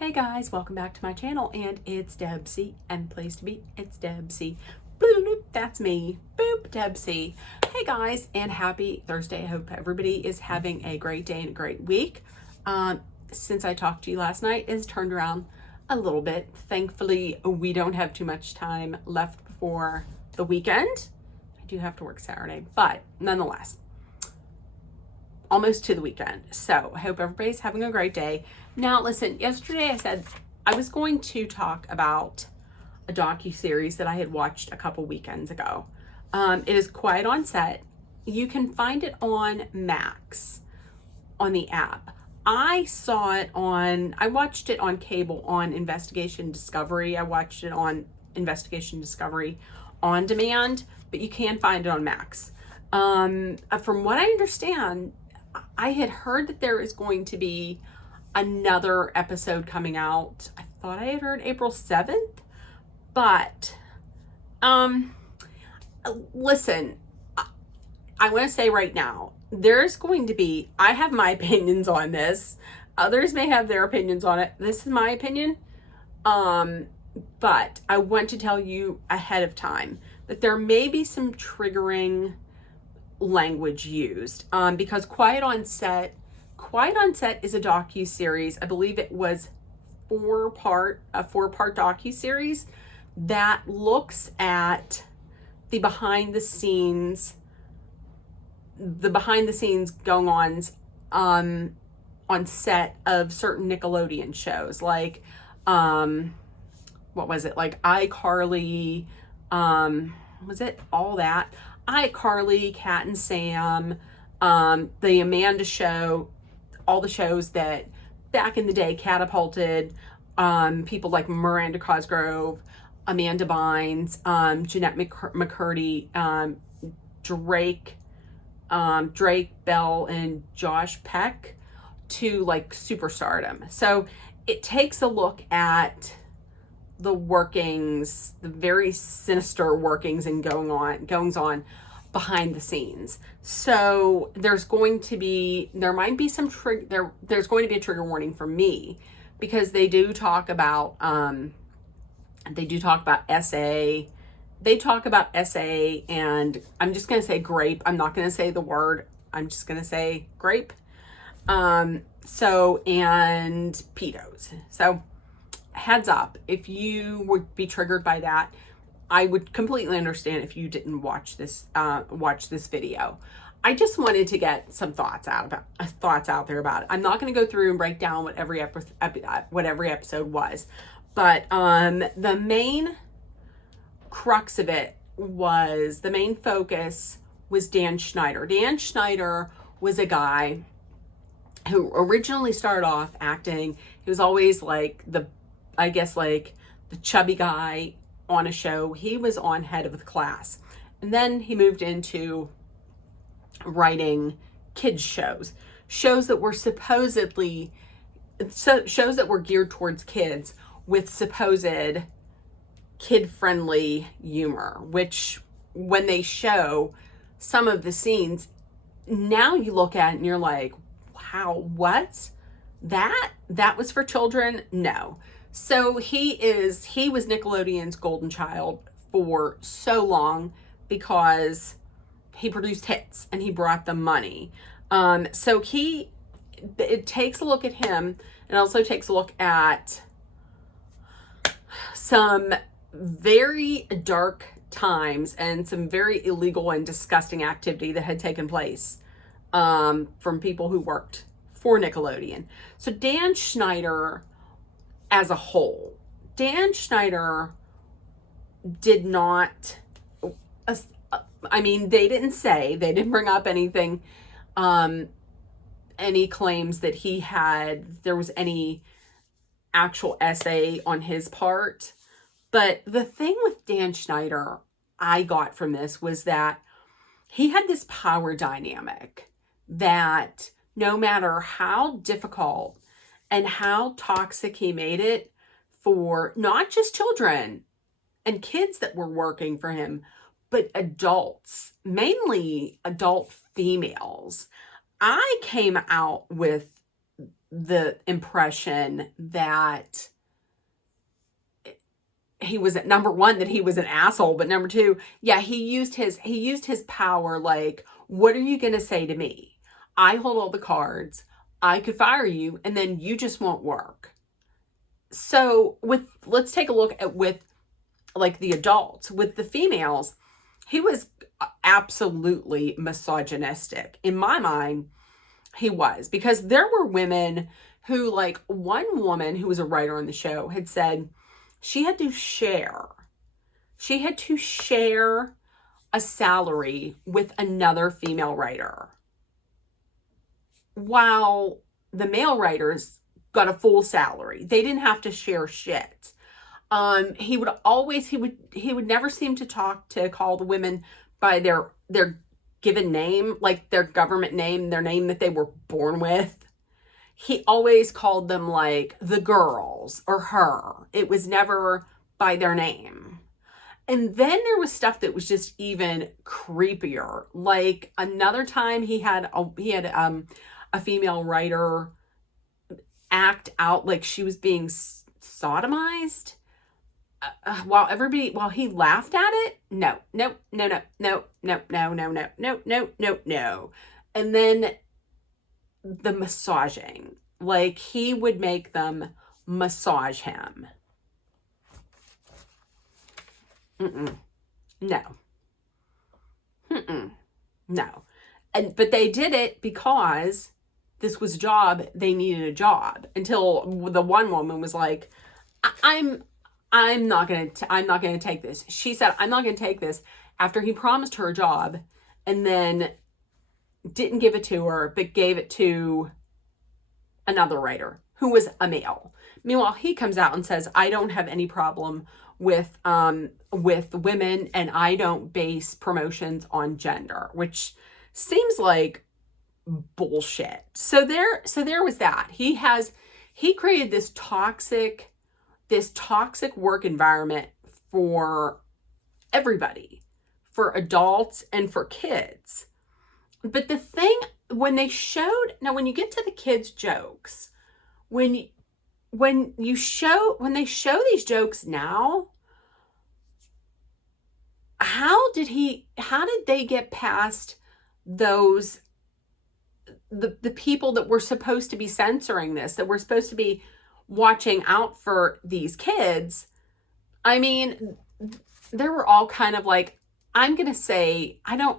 Hey guys, welcome back to my channel, and it's Debsy, and place to be, it's Debsy. Boop, that's me. Boop, Debsy. Hey guys, and happy Thursday. I hope everybody is having a great day and a great week. Since I talked to you last night, it's turned around a little bit. Thankfully, we don't have too much time left before the weekend. I do have to work Saturday, but nonetheless, almost to the weekend. So I hope everybody's having a great day. Now, listen, yesterday I said I was going to talk about a docu-series that I had watched a couple weekends ago. It is Quiet on Set. You can find it on Max, on the app. I watched it on cable on Investigation Discovery. I watched it on Investigation Discovery on demand, but you can find it on Max. From what I understand, I had heard that there is going to be another episode coming out. I thought I had heard April 7th, but listen, I want to say right now, there's going to be, I have my opinions on this. Others may have their opinions on it. This is my opinion. But I want to tell you ahead of time that there may be some triggering language used, because Quiet on Set is a docu-series. I believe it was a four-part docu-series that looks at the behind the scenes going-ons on set of certain Nickelodeon shows, like what was it, like iCarly, was it all that? iCarly, Cat and Sam, the Amanda Show, all the shows that back in the day catapulted people like Miranda Cosgrove, Amanda Bynes, Jeanette McCurdy, Drake Bell, and Josh Peck to like superstardom. So it takes a look at the workings, the very sinister workings and goings on behind the scenes. So there's going to be some there's going to be a trigger warning for me, because they do talk about SA. They talk about SA, and I'm just going to say grape. I'm not going to say the word. I'm just going to say grape. And pedos. So heads up, if you would be triggered by that, I would completely understand if you didn't watch this video. I just wanted to get some thoughts out there about it. I'm not going to go through and break down what every episode was, but the main crux of it was, the main focus was Dan Schneider. Dan Schneider was a guy who originally started off acting. He was always like the chubby guy on a show. He was on Head of the Class. And then he moved into writing kids shows that were shows that were geared towards kids with supposed kid-friendly humor, which when they show some of the scenes, now you look at it and you're like, wow, what? That was for children? No. So he was Nickelodeon's golden child for so long because he produced hits and he brought them money. So it takes a look at him, and also takes a look at some very dark times and some very illegal and disgusting activity that had taken place from people who worked for Nickelodeon. So Dan Schneider as a whole, Dan Schneider did not, they didn't bring up anything, any claims that there was any actual essay on his part. But the thing with Dan Schneider I got from this was that he had this power dynamic that no matter how difficult and how toxic he made it for not just children and kids that were working for him, but adults, mainly adult females. I came out with the impression that he was, number one, that he was an asshole, but number two, yeah, he used his power. Like, what are you going to say to me? I hold all the cards. I could fire you and then you just won't work. So let's take a look at with like the adults. With the females, he was absolutely misogynistic. In my mind, he was, because there were women who, like, one woman who was a writer on the show had said she had to share a salary with another female writer, while the male writers got a full salary. They didn't have to share shit. He would never seem to call the women by their given name, like their government name, their name that they were born with. He always called them like the girls or her. It was never by their name. And then there was stuff that was just even creepier. Like another time he had a female writer act out like she was being sodomized while he laughed at it. No. And then the massaging, like he would make them massage him. No. No. But they did it because this was a job. They needed a job, until the one woman was like, I'm not going to take this. She said, I'm not going to take this, after he promised her a job and then didn't give it to her, but gave it to another writer who was a male. Meanwhile, he comes out and says, I don't have any problem with women, and I don't base promotions on gender, which seems like bullshit. So there was that. He created this toxic work environment for everybody, for adults and for kids. But the thing, when you get to the kids' jokes, when they show these jokes now, how did they get past those, the people that were supposed to be censoring this, that were supposed to be watching out for these kids? I mean, there were all kind of like, I'm going to say, I don't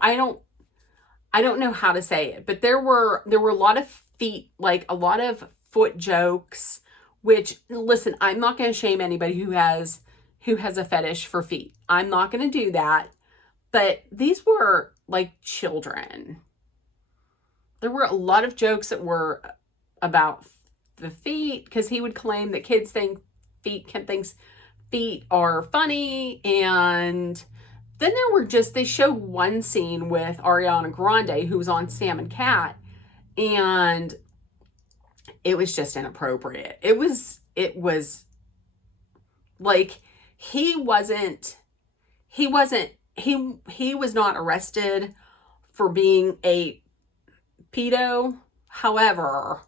know how to say it, but there were a lot of feet, like a lot of foot jokes, which, listen, I'm not going to shame anybody who has a fetish for feet. I'm not going to do that. But these were like children. There were a lot of jokes that were about the feet, because he would claim that kids think feet are funny. And then they showed one scene with Ariana Grande, who was on Sam and Cat, and it was just inappropriate. It was like, he was not arrested for being a pedo. However,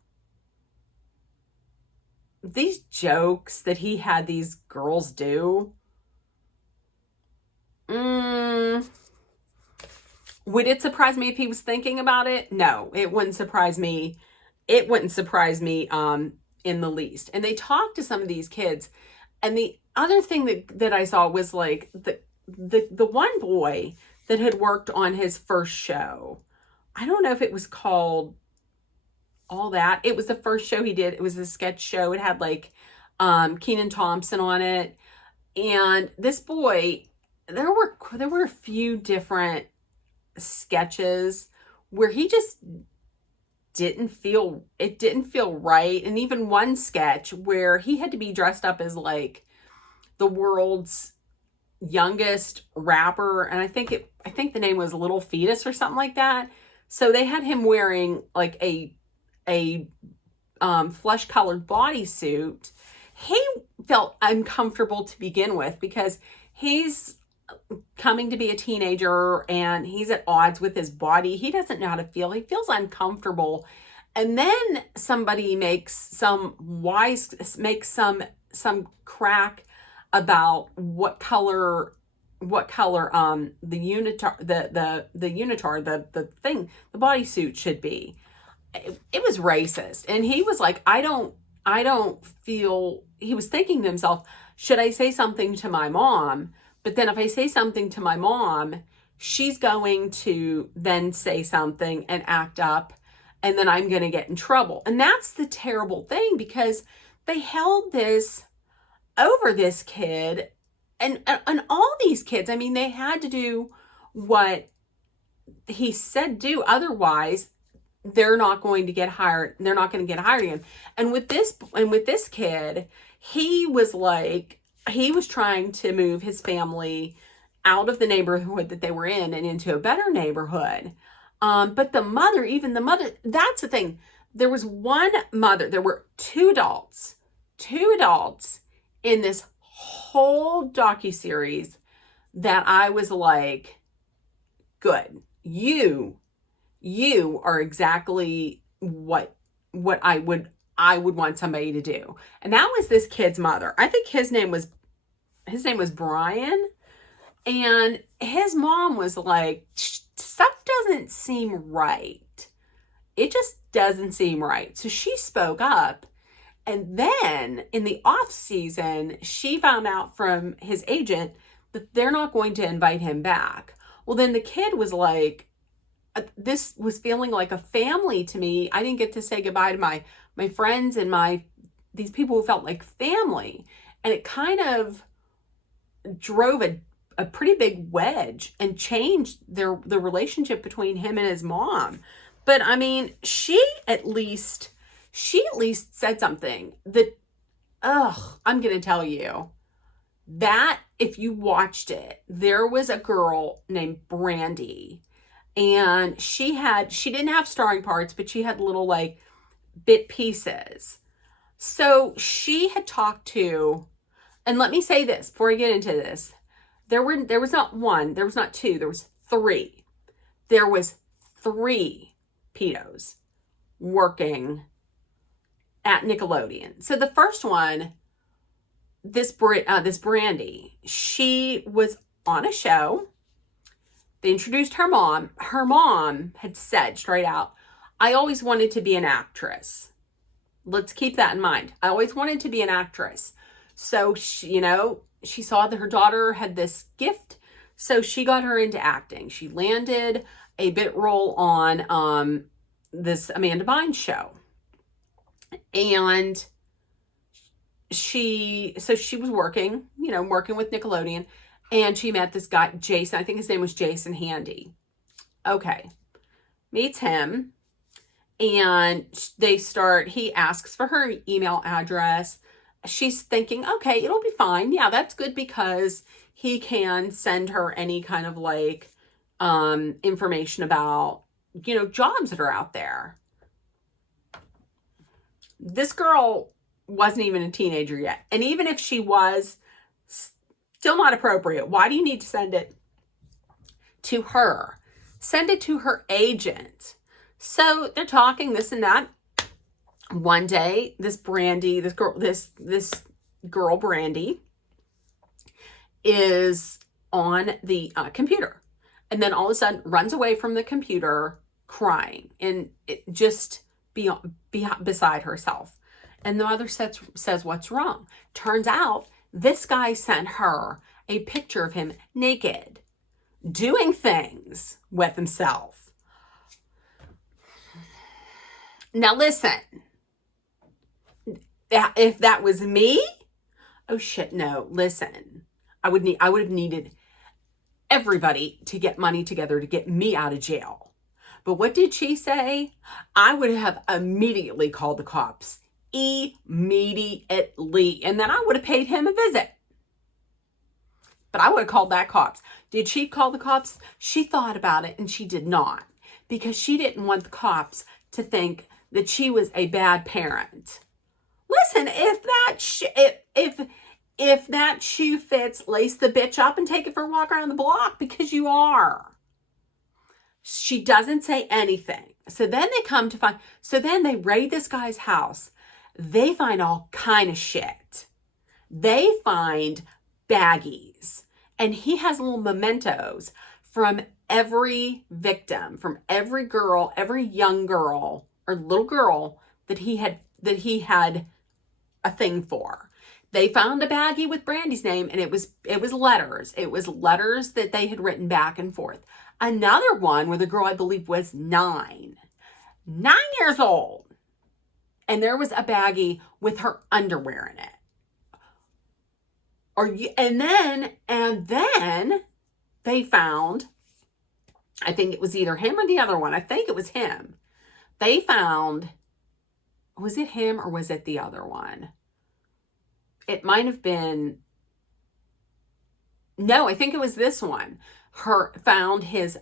these jokes that he had these girls do, would it surprise me if he was thinking about it? No, it wouldn't surprise me. It wouldn't surprise me in the least. And they talked to some of these kids. And the other thing that I saw was like the one boy that had worked on his first show. I don't know if it was called All That. It was the first show he did. It was a sketch show. It had like Kenan Thompson on it. And this boy, there were a few different sketches where he just didn't feel right. And even one sketch where he had to be dressed up as like the world's youngest rapper, and I think the name was Little Fetus or something like that. So they had him wearing like a flesh colored bodysuit. He felt uncomfortable to begin with, because he's coming to be a teenager and he's at odds with his body. He doesn't know how to feel. He feels uncomfortable. And then somebody makes some crack about what color the unitard the thing, the bodysuit should be. It was racist. And he was like, I don't feel, he was thinking to himself, should I say something to my mom? But then if I say something to my mom, she's going to then say something and act up, and then I'm going to get in trouble. And that's the terrible thing, because they held this over this kid and all these kids. I mean, they had to do what he said do. Otherwise, they're not going to get hired. They're not going to get hired again. And with this kid, he was trying to move his family out of the neighborhood that they were in and into a better neighborhood. But the mother, that's the thing. There was one mother, there were two adults in this whole docuseries that I was like, good. You are exactly what I would want somebody to do. And that was this kid's mother. I think his name was Brian. And his mom was like, stuff doesn't seem right. It just doesn't seem right. So she spoke up. And then in the off season, she found out from his agent that they're not going to invite him back. Well, then the kid was like, this was feeling like a family to me. I didn't get to say goodbye to my friends and these people who felt like family. And it kind of drove a pretty big wedge and changed the relationship between him and his mom. But I mean, she at least said something that, I'm going to tell you that if you watched it, there was a girl named Brandy, and she didn't have starring parts, but she had little like bit pieces. So she had talked to, and let me say this before I get into this, there was not one, there was not two, there was three. There was three pedos working at Nickelodeon. So the first one, this Brandy, she was on a show. They introduced her mom. Her mom had said straight out, I always wanted to be an actress. Let's keep that in mind. I always wanted to be an actress. So she saw that her daughter had this gift. So she got her into acting. She landed a bit role on this Amanda Bynes show. And she was working with Nickelodeon, and she met this guy, Jason. I think his name was Jason Handy. Okay. Meets him, and he asks for her email address. She's thinking, okay, it'll be fine. Yeah, that's good, because he can send her any kind of like information about, jobs that are out there. This girl wasn't even a teenager yet. And even if she was, still not appropriate. Why do you need to send it to her? Send it to her agent. So they're talking this and that. One day, this girl Brandy is on the computer, and then all of a sudden runs away from the computer crying, and just beside herself. And the mother says, what's wrong? Turns out this guy sent her a picture of him naked, doing things with himself. Now listen, if that was me, oh shit, no, listen, I would have needed everybody to get money together to get me out of jail. But what did she say? I would have immediately called the cops. Immediately. And then I would have paid him a visit. But I would have called that cops. Did she call the cops? She thought about it, and she did not, because she didn't want the cops to think that she was a bad parent. Listen, if that shoe fits, lace the bitch up and take it for a walk around the block, because you are. She doesn't say anything. So then they come to find, so then they raid this guy's house. They find all kind of shit. They find baggies, and he has little mementos from every victim, from every girl, every young girl or little girl that he had a thing for. They found a baggie with Brandy's name, and it was letters. It was letters that they had written back and forth. Another one where the girl, I believe, was 9 years old. And there was a baggie with her underwear in it. And then they found, I think it was either him or the other one. I think it was him. They found, was it him or was it the other one? It might have been, no, I think it was this one. Found his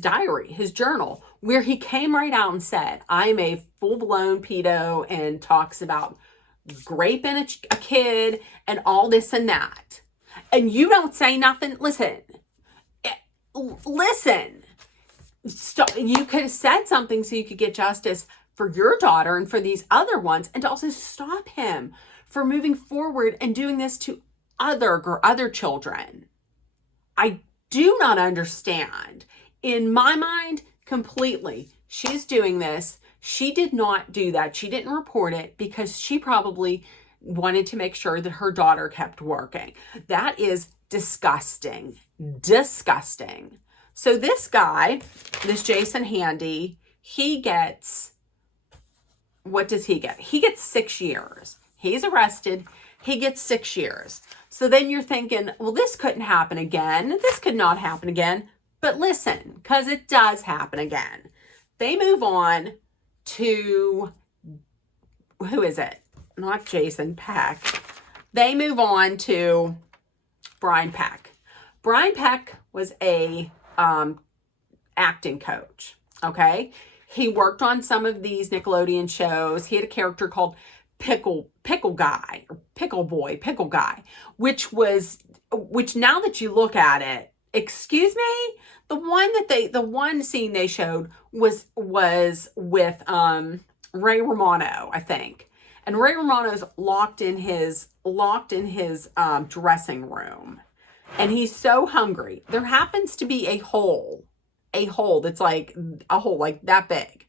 diary, his journal, where he came right out and said, I'm a full-blown pedo, and talks about raping a kid and all this and that. And you don't say nothing. Listen. You could have said something so you could get justice for your daughter and for these other ones, and to also stop him from moving forward and doing this to other children. I do not understand. In my mind, completely, she's doing this. She did not do that. She didn't report it because she probably wanted to make sure that her daughter kept working. That is disgusting. Disgusting. So this guy, this Jason Handy, he gets, what does he get? He gets 6 years. He's arrested. He gets 6 years. So then you're thinking, well, this couldn't happen again. This could not happen again. But listen, because it does happen again. They move on to, who is it? Not Jason Peck. They move on to Brian Peck. Brian Peck was a acting coach, okay? He worked on some of these Nickelodeon shows. He had a character called Pickle Guy, or Pickle Boy, Pickle Guy, which now that you look at it, excuse me, the one scene they showed was with Ray Romano, I think. And Ray Romano's locked in his dressing room. And he's so hungry. There happens to be a hole that's like a hole like that big.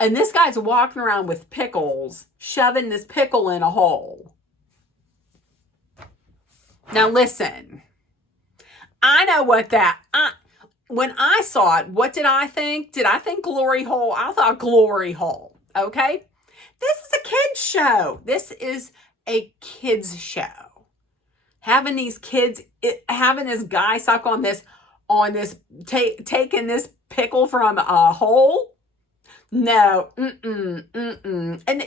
And this guy's walking around with pickles, shoving this pickle in a hole. Now listen, I know what when I saw it, what did I think? Did I think glory hole? I thought glory hole, okay? This is a kid's show. This is a kid's show. Having these kids, having this guy suck on this, taking this pickle from a hole. No, And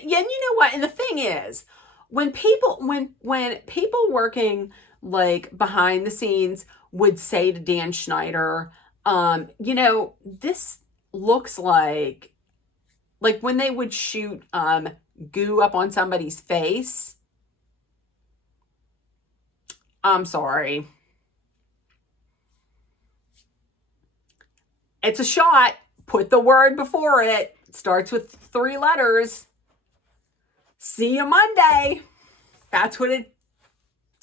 you know what? And the thing is, when people working like behind the scenes would say to Dan Schneider, this looks like when they would shoot goo up on somebody's face. I'm sorry. It's a shot. Put the word before it. It starts with 3 letters. See you Monday. That's what it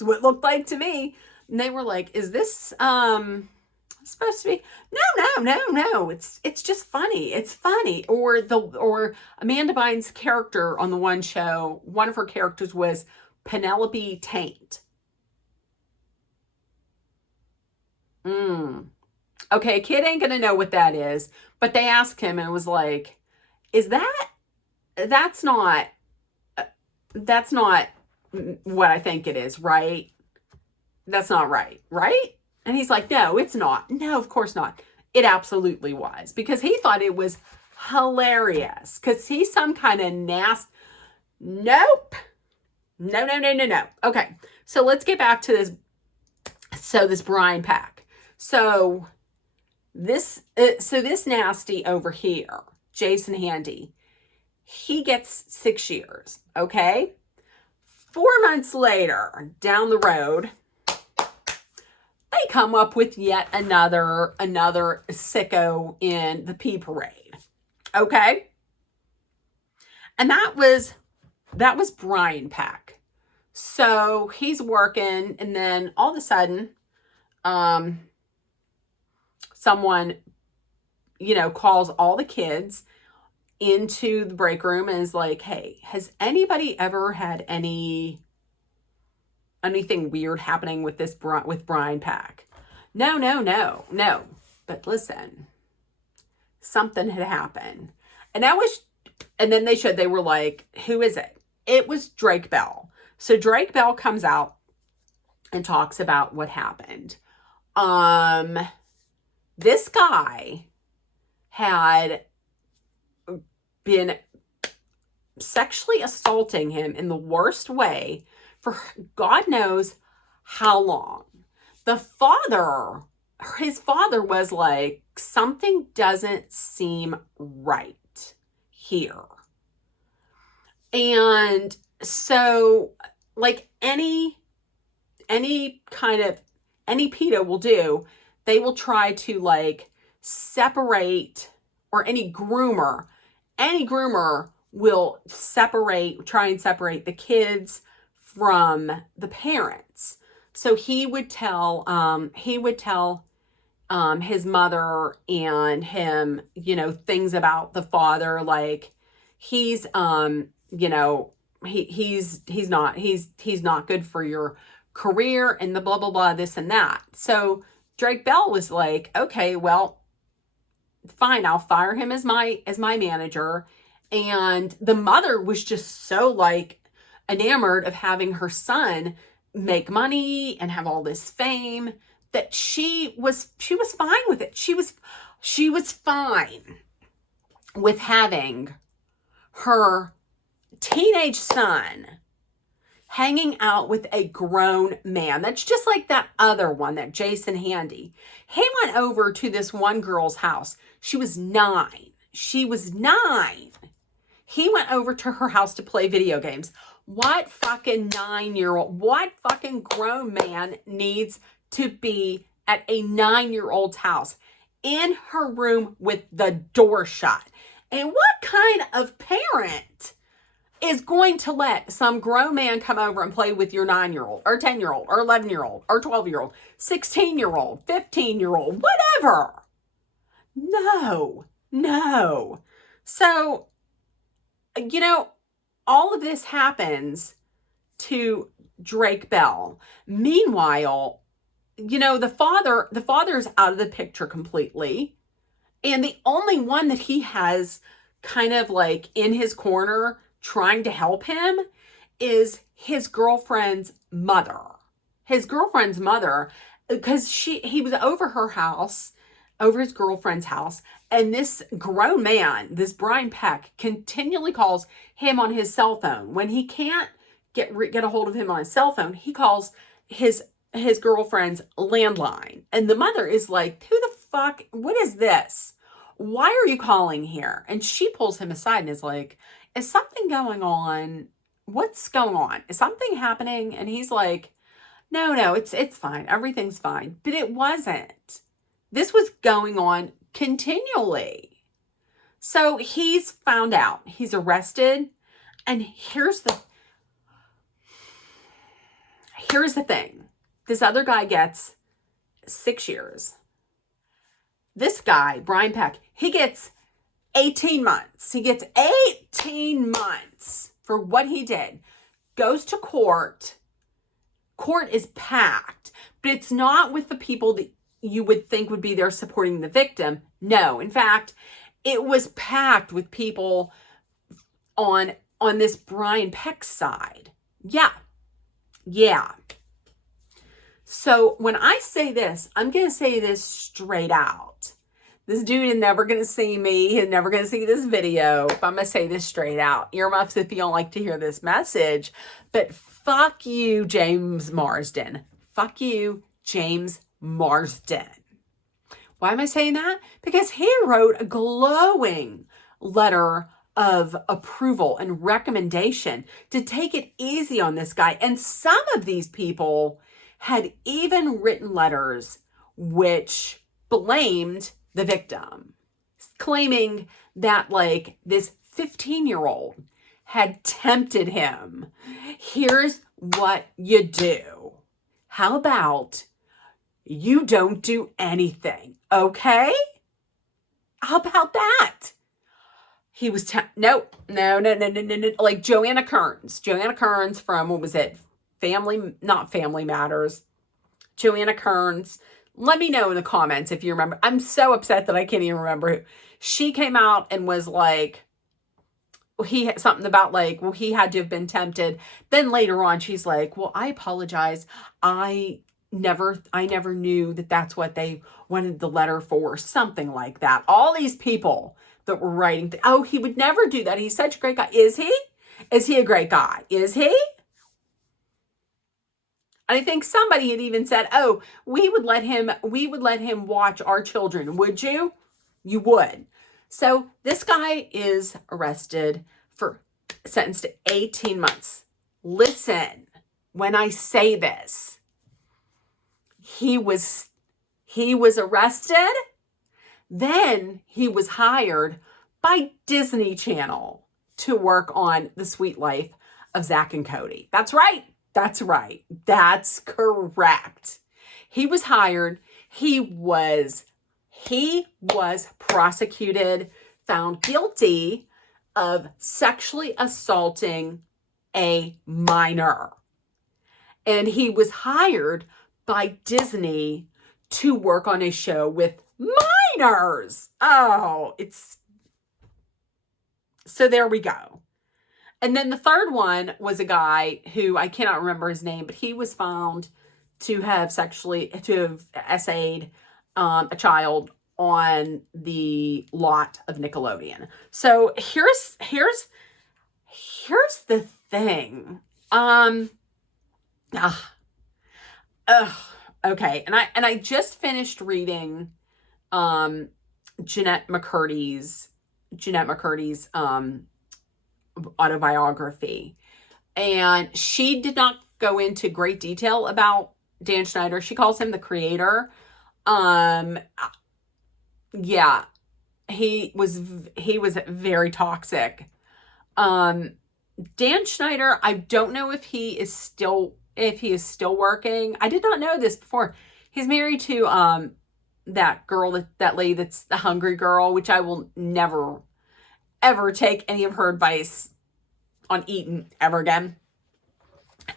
looked like to me. And they were like, is this supposed to be? No. It's just funny. It's funny. Or Amanda Bynes' character on the one show, one of her characters was Penelope Taint. Okay, a kid ain't gonna know what that is, but they asked him and it was like, that's not what I think it is, right? That's not right? And he's like, no, it's not. No, of course not. It absolutely was, because he thought it was hilarious, because he's some kind of nasty. Nope. No. Okay, so let's get back to this. So this Brian Peck. So this nasty over here, Jason Handy, he gets 6 years, okay? 4 months later, down the road, they come up with yet another sicko in the pee parade. Okay? And that was Brian Peck. So he's working, and then all of a sudden, someone, calls all the kids into the break room and is like, hey, has anybody ever had anything weird happening with Brian Peck? No. But listen, something had happened. And then they were like, who is it? It was Drake Bell. So Drake Bell comes out and talks about what happened. This guy had been sexually assaulting him in the worst way for God knows how long. His father was like, something doesn't seem right here. And so, like any PETA will do, they will try to like separate, or any groomer will try and separate the kids from the parents. So he would tell his mother and him, things about the father, like he's not good for your career and the blah blah blah, this and that. So Drake Bell was like, okay, well, fine, I'll fire him as my manager. And the mother was just so like enamored of having her son make money and have all this fame that she was fine with it. She was fine with having her teenage son hanging out with a grown man. That's just like that other one, that Jason Handy. He went over to this one girl's house. She was 9. He went over to her house to play video games. What fucking 9-year-old, what fucking grown man needs to be at a 9-year-old's house in her room with the door shut? And what kind of parent is going to let some grown man come over and play with your 9-year-old or 10-year-old or 11-year-old or 12-year-old, 16-year-old, 15-year-old, whatever? No. So, all of this happens to Drake Bell. Meanwhile, the father's out of the picture completely. And the only one that he has kind of like in his corner trying to help him is his girlfriend's mother. Because he was over his girlfriend's house, and this grown man, this Brian Peck, continually calls him on his cell phone. When he can't get a hold of him on his cell phone, he calls his girlfriend's landline. And the mother is like, who the fuck, what is this? Why are you calling here? And she pulls him aside and is like, is something going on? What's going on? Is something happening? And he's like, no, it's fine. Everything's fine. But it wasn't. This was going on continually. So he's found out. He's arrested. And here's the thing. This other guy gets 6 years. This guy, Brian Peck, he gets 18 months. He gets 18 months for what he did. Goes to court. Court is packed. But it's not with the people that you would think would be there supporting the victim. No, in fact, it was packed with people on this Brian Peck side. Yeah. So when I say this, I'm going to say this straight out. This dude is never going to see me. He's never going to see this video. But I'm going to say this straight out. Earmuffs if you don't like to hear this message. But fuck you, James Marsden. Fuck you, James Marsden. Why am I saying that? Because he wrote a glowing letter of approval and recommendation to take it easy on this guy. And some of these people had even written letters which blamed the victim, claiming that like this 15-year-old had tempted him. Here's what you do. How about you don't do anything, okay? How about that? He was, no, like Joanna Kearns from, what was it? Not Family Matters. Joanna Kearns. Let me know in the comments if you remember. I'm so upset that I can't even remember who. She came out and was like, he had something about like, well, he had to have been tempted. Then later on, she's like, well, I apologize. I never knew that that's what they wanted the letter for. Something like that. All these people that were writing, oh, he would never do that. He's such a great guy. Is he? Is he a great guy? Is he? I think somebody had even said, oh, we would let him watch our children. Would you? You would. So this guy is arrested sentenced to 18 months. Listen, when I say this, he was arrested. Then he was hired by Disney Channel to work on The Sweet Life of Zack and Cody. That's right. That's right. That's correct. He was hired. He was prosecuted, found guilty of sexually assaulting a minor. And he was hired by Disney to work on a show with minors. Oh, so there we go. And then the third one was a guy who I cannot remember his name, but he was found to have essayed a child on the lot of Nickelodeon. So here's the thing. Okay, and I just finished reading Jennette McCurdy's autobiography, and she did not go into great detail about Dan Schneider. She calls him the creator. Yeah, he was very toxic. Dan Schneider, I don't know if he is still working. I did not know this before. He's married to that girl, that lady that's the hungry girl, which I will never ever take any of her advice on eating ever again.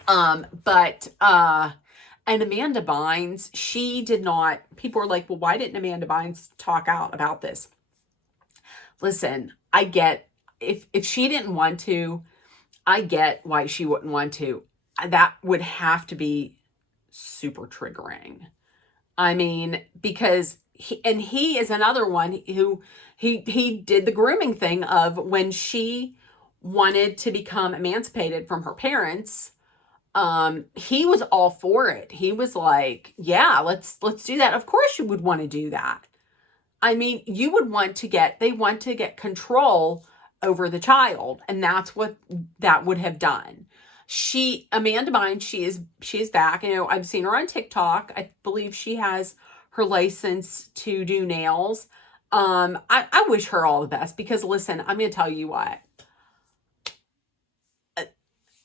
But and Amanda Bynes, she did not, people were like, well, why didn't Amanda Bynes talk out about this? Listen, I get, if she didn't want to, I get why she wouldn't want to. That would have to be super triggering. I mean, because he is another one who he did the grooming thing of when she wanted to become emancipated from her parents. He was all for it. He was like, yeah, let's do that. Of course you would want to do that. I mean, they want to get control over the child, and that's what that would have done. Amanda Bynes, she is back. You know, I've seen her on TikTok. I believe she has her license to do nails. I wish her all the best, because listen, I'm going to tell you what.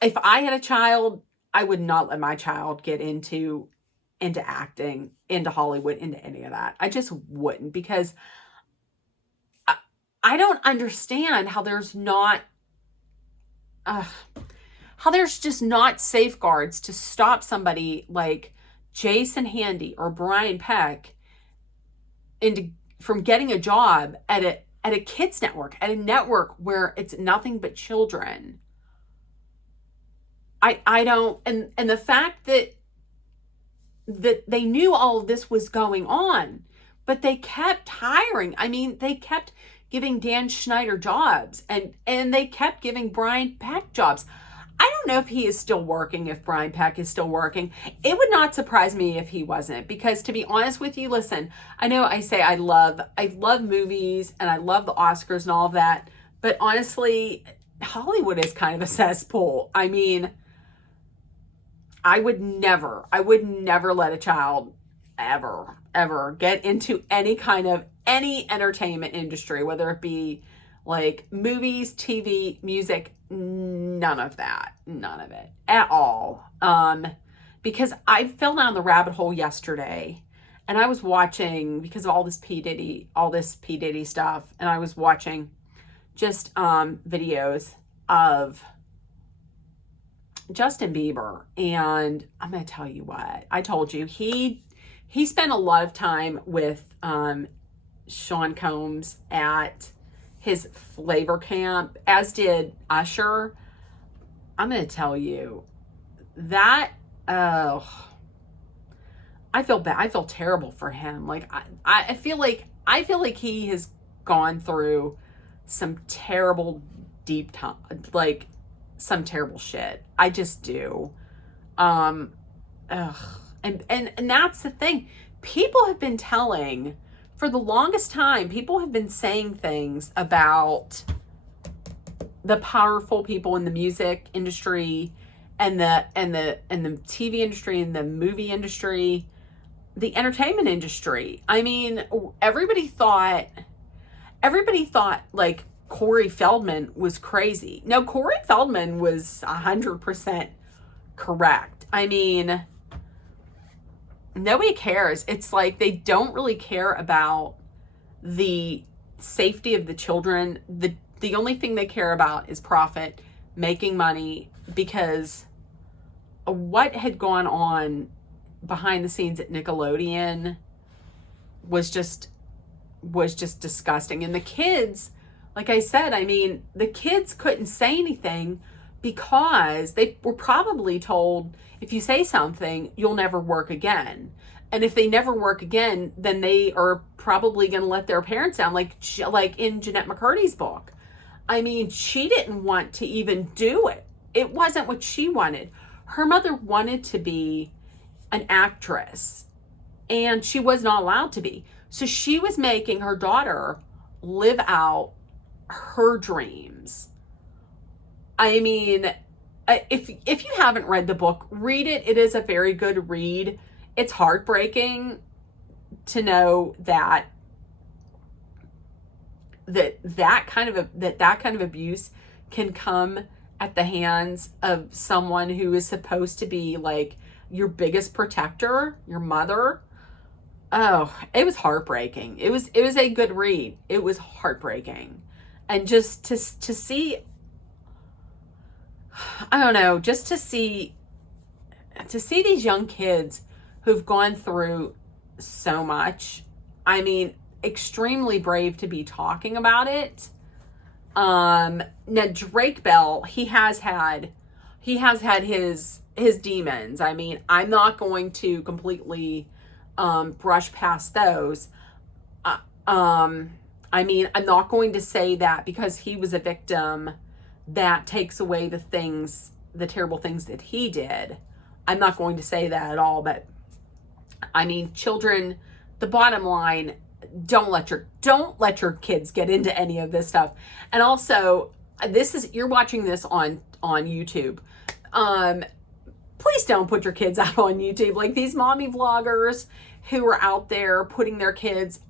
If I had a child, I would not let my child get into acting, into Hollywood, into any of that. I just wouldn't, because I don't understand how there's just not safeguards to stop somebody like Jason Handy or Brian Peck from getting a job at a kids network, at a network where it's nothing but children. I don't, and the fact that they knew all of this was going on, but they kept hiring. I mean, they kept giving Dan Schneider jobs, and they kept giving Brian Peck jobs. I don't know if he is still working, if Brian Peck is still working. It would not surprise me if he wasn't, because to be honest with you, listen, I know I say I love movies and I love the Oscars and all of that, but honestly, Hollywood is kind of a cesspool. I mean, I would never let a child ever get into any entertainment industry, whether it be like movies, TV, music, none of it at all. Because I fell down the rabbit hole yesterday, and I was watching, because of all this P. Diddy stuff, and I was watching just videos of Justin Bieber. And I'm going to tell you what, I told you, he spent a lot of time with Sean Combs at his flavor camp, as did Usher. I'm going to tell you that, I feel bad. I feel terrible for him. Like, I feel like he has gone through some terrible some terrible shit. I just do. And that's the thing. People have been telling, for the longest time, people have been saying things about the powerful people in the music industry and the TV industry and the movie industry, the entertainment industry. I mean, everybody thought like Corey Feldman was crazy. No, Corey Feldman was 100% correct. I mean, nobody cares. It's like they don't really care about the safety of the children. The only thing they care about is profit, making money, because what had gone on behind the scenes at Nickelodeon was just disgusting. And the kids, like I said, I mean, the kids couldn't say anything because they were probably told, if you say something, you'll never work again. And if they never work again, then they are probably going to let their parents down, like in Jeanette McCurdy's book. I mean, she didn't want to even do it. It wasn't what she wanted. Her mother wanted to be an actress, and she was not allowed to be. So she was making her daughter live out her dreams. I mean, if you haven't read the book, read it. It is a very good read. It's heartbreaking to know that kind of abuse can come at the hands of someone who is supposed to be like your biggest protector, your mother. Oh, it was heartbreaking. It was a good read. It was heartbreaking. And just to see, I don't know, just to see these young kids who've gone through so much. I mean, extremely brave to be talking about it. Now Drake Bell, he has had his demons. I mean, I'm not going to completely brush past those. I mean, I'm not going to say that because he was a victim that takes away the terrible things that he did. I'm not going to say that at all, but I mean, children, the bottom line, don't let your kids get into any of this stuff. And also, you're watching this on YouTube. Please don't put your kids out on YouTube. Like these mommy vloggers who are out there putting their kids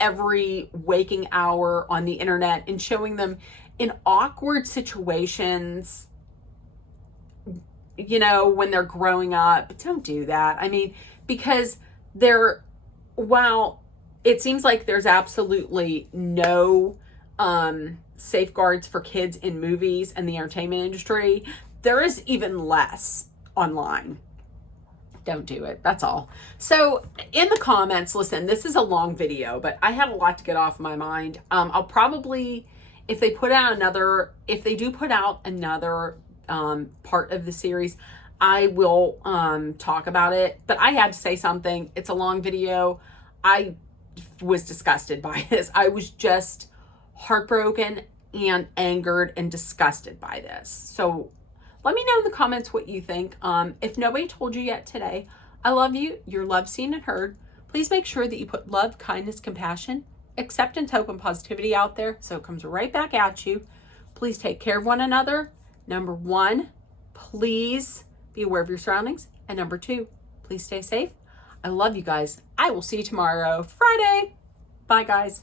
every waking hour on the internet and showing them in awkward situations, you know, when they're growing up. Don't do that. I mean, because while it seems like there's absolutely no safeguards for kids in movies and the entertainment industry, there is even less online. Don't do it. That's all. So in the comments, listen, this is a long video, but I had a lot to get off my mind. I'll probably, if they do put out another part of the series, I will talk about it. But I had to say something. It's a long video. I was disgusted by this. I was just heartbroken and angered and disgusted by this. So let me know in the comments what you think. If nobody told you yet today, I love you. You're loved, seen, and heard. Please make sure that you put love, kindness, compassion, acceptance, hope, and positivity out there so it comes right back at you. Please take care of one another. Number one, please be aware of your surroundings. And number 2, please stay safe. I love you guys. I will see you tomorrow, Friday. Bye, guys.